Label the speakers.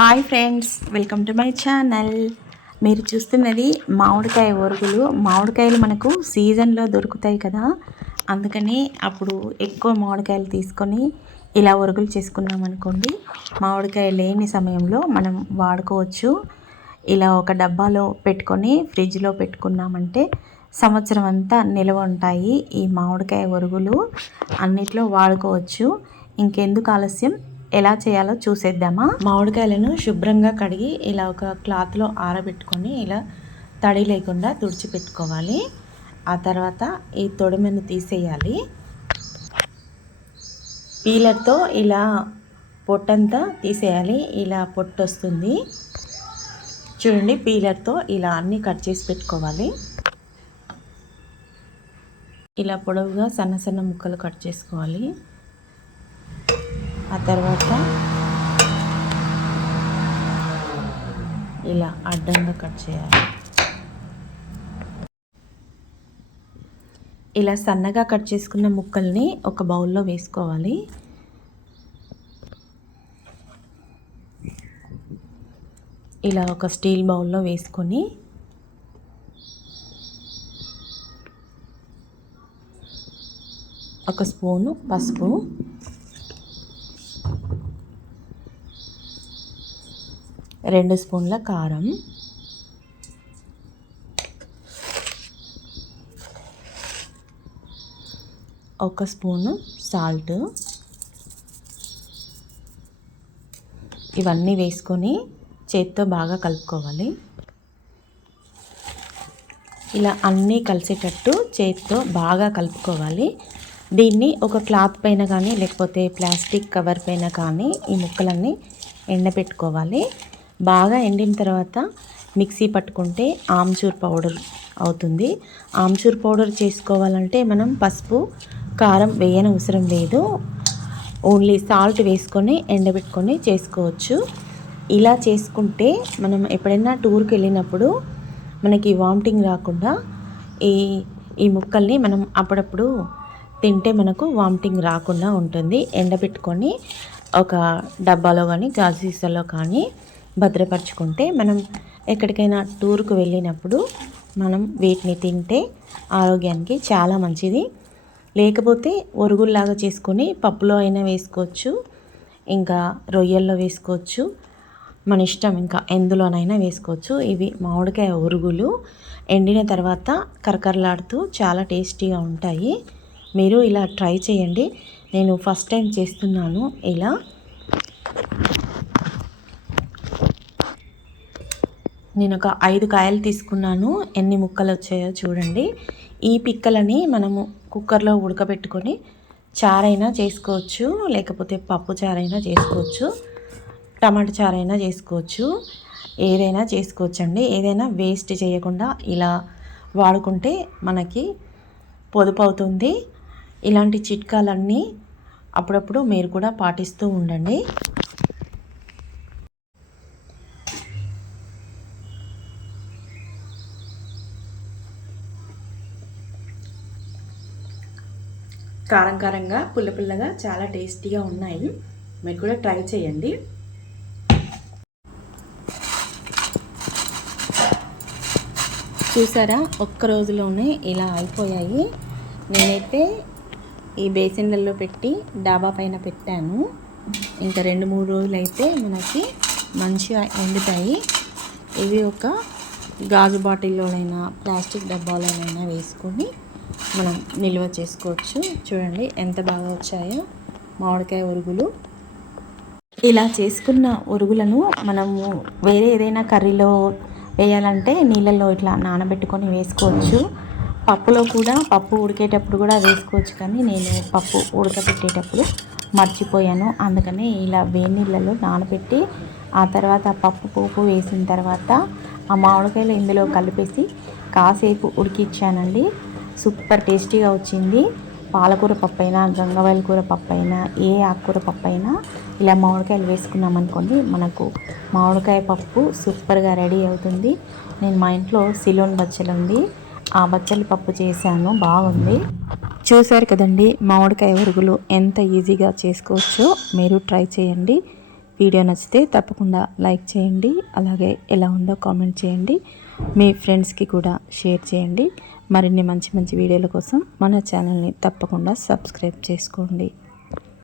Speaker 1: Hi friends welcome to my channel. మీరు చూస్తున్నది మామిడికాయ ఒరుగులు మామిడికాయలు మనకు సీజన్లో దొరుకుతాయి కదా. అందుకని అప్పుడు ఎక్కువ మామిడికాయలు తీసుకొని ఇలా ఒరుగులు చేసుకున్నాం అనుకోండి. మామిడికాయ లేని సమయంలో మనం వాడుకోవచ్చు. ఇలా ఒక డబ్బాలో పెట్టుకొని ఫ్రిడ్జ్లో పెట్టుకున్నామంటే సంవత్సరం అంతా నిల్వ ఉంటాయి ఈ మామిడికాయ ఒరుగులు అన్నిట్లో వాడుకోవచ్చు. ఇంకెందుకు ఆలస్యం? ఎలా చేయాలో చూసేద్దామా? మామిడికాయలను శుభ్రంగా కడిగి ఇలా ఒక క్లాత్లో ఆరబెట్టుకొని ఇలా తడి లేకుండా తుడిచిపెట్టుకోవాలి. ఆ తర్వాత ఈ తొడిమెను తీసేయాలి. పీలర్తో ఇలా పొట్టంతా తీసేయాలి. ఇలా పొట్టు వస్తుంది చూడండి పీలర్తో ఇలా అన్నీ కట్ చేసి పెట్టుకోవాలి. ఇలా పొడవుగా సన్న సన్న ముక్కలు కట్ చేసుకోవాలి. ఆ తర్వాత ఇలా అడ్డంగా కట్ చేయాలి. ఇలా సన్నగా కట్ చేసుకున్న ముక్కల్ని ఒక బౌల్లో వేసుకోవాలి. ఇలా ఒక స్టీల్ బౌల్లో వేసుకొని ఒక స్పూను పసుపు రెండు స్పూన్ల కారం. ఒక స్పూను సాల్ట్. ఇవన్నీ వేసుకొని చేత్తో బాగా కలుపుకోవాలి. ఇలా అన్నీ కలిసేటట్టు చేత్తో బాగా కలుపుకోవాలి. దీన్ని ఒక క్లాత్ పైన కానీ లేకపోతే ప్లాస్టిక్ కవర్ పైన కానీ ఈ ముక్కలన్నీ ఎండబెట్టుకోవాలి. బాగా ఎండిన తర్వాత మిక్సీ పట్టుకుంటే ఆమ్చూర్ పౌడర్ అవుతుంది. ఆమ్చూర్ పౌడర్ చేసుకోవాలంటే మనం పసుపు కారం వేయని అవసరం లేదు. ఓన్లీ సాల్ట్ వేసుకొని ఎండబెట్టుకొని చేసుకోవచ్చు. ఇలా చేసుకుంటే మనం ఎప్పుడైనా టూర్కి వెళ్ళినప్పుడు మనకి వామిటింగ్ రాకుండా ఈ ఈ ముక్కల్ని మనం అప్పుడప్పుడు తింటే మనకు వామిటింగ్ రాకుండా ఉంటుంది. ఎండబెట్టుకొని ఒక డబ్బాలో కానీ గాజు సీసాలో కానీ భద్రపరచుకుంటే మనం ఎక్కడికైనా టూర్కు వెళ్ళినప్పుడు మనం వీటిని తింటే ఆరోగ్యానికి చాలా మంచిది. లేకపోతే ఒరుగుల్లాగా చేసుకొని పప్పులో అయినా వేసుకోవచ్చు ఇంకా రొయ్యల్లో వేసుకోవచ్చు మన ఇష్టం ఇంకా ఎందులోనైనా వేసుకోవచ్చు. ఇవి మామిడికాయ ఒరుగులు ఎండిన తర్వాత కరకరలాడుతూ చాలా టేస్టీగా ఉంటాయి. మీరు ఇలా ట్రై చేయండి. నేను ఫస్ట్ టైం చేస్తున్నాను ఇలా. నేను ఒక ఐదు కాయలు తీసుకున్నాను. ఎన్ని ముక్కలు వచ్చాయో చూడండి. ఈ పిక్కలని మనము కుక్కర్లో ఉడకబెట్టుకొని చారైనా చేసుకోవచ్చు. లేకపోతే పప్పు చారైనా చేసుకోవచ్చు. టమాటా చారైనా చేసుకోవచ్చు. ఏదైనా చేసుకోవచ్చు అండి ఏదైనా వేస్ట్ చేయకుండా ఇలా వాడుకుంటే మనకి పొదుపు అవుతుంది ఇలాంటి చిట్కాలన్నీ అప్పుడప్పుడు మీరు కూడా పాటిస్తూ ఉండండి. కారం కారంగా పుల్ల పుల్లగా చాలా టేస్టీగా ఉన్నాయి. మీరు కూడా ట్రై చేయండి. చూసారా? ఒక్క రోజులోనే ఇలా అయిపోయాయి. నేనైతే ఈ బేసిన్లలో పెట్టి డాబా పైన పెట్టాను. ఇంకా రెండు మూడు రోజులు అయితే మనకి మంచిగా ఎండుతాయి. ఇవి ఒక గాజు బాటిల్లోనైనా ప్లాస్టిక్ డబ్బాలోనైనా వేసుకొని మనం నిల్వ చేసుకోవచ్చు. చూడండి ఎంత బాగా వచ్చాయో మామిడికాయ ఉరుగులు ఇలా చేసుకున్న ఉరుగులను మనము వేరే ఏదైనా కర్రీలో వేయాలంటే నీళ్ళల్లో ఇట్లా నానబెట్టుకొని వేసుకోవచ్చు. పప్పులో కూడా పప్పు ఉడికేటప్పుడు కూడా వేసుకోవచ్చు కానీ నేను పప్పు ఉడకబెట్టేటప్పుడు మర్చిపోయాను. అందుకనే ఇలా వేడి నీళ్ళలో నానబెట్టి ఆ తర్వాత పప్పు పోపు వేసిన తర్వాత ఆ మామిడికాయలు ఇందులో కలిపేసి కాసేపు ఉడికిచ్చానండి. సూపర్ టేస్టీగా వచ్చింది. పాలకూర పప్పు అయినా గంగవాయల కూర పప్పు అయినా ఏ ఆకుకూర పప్పు అయినా ఇలా మామిడికాయలు వేసుకున్నాం అనుకోండి మనకు మామిడికాయ పప్పు సూపర్గా రెడీ అవుతుంది. నేను మా ఇంట్లో సిలోన్ బచ్చలు ఉంది. ఆ బచ్చలి పప్పు చేశాను. బాగుంది. చూశారు కదండి మామిడికాయ ఉరుగులు ఎంత ఈజీగా చేసుకోవచ్చో మీరు ట్రై చేయండి. వీడియో నచ్చితే తప్పకుండా లైక్ చేయండి. అలాగే ఎలా ఉందో కామెంట్ చేయండి. మీ ఫ్రెండ్స్కి కూడా షేర్ చేయండి. మరిన్ని మంచి మంచి వీడియోల కోసం మన ఛానల్ని తప్పకుండా సబ్స్క్రైబ్ చేసుకోండి.